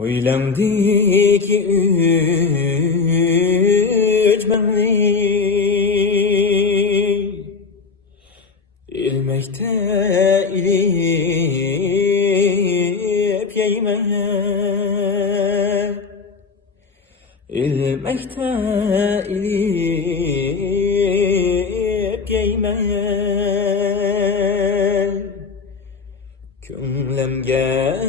Oylamdı ki ücbenli ilmekte ilip yeymeye ilmekte ilip yeymeye Kümlemge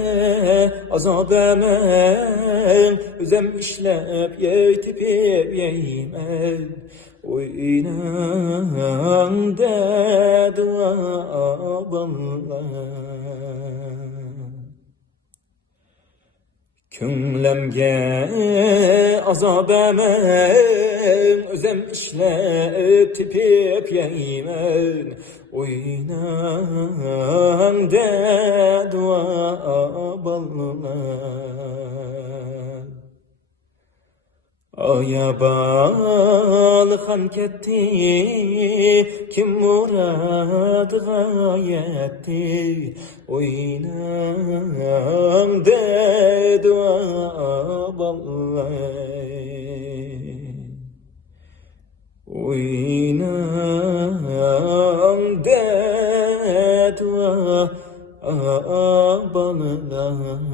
azab emem Özem işlep yetip yeymem Oynan de dua balla Kümlemge azab emem Özem işlep tipip yeymem Oynan de dua balla Aya balıkan ketti Kim murad gayetti Oynan de dua ballay Oynan de dua ballay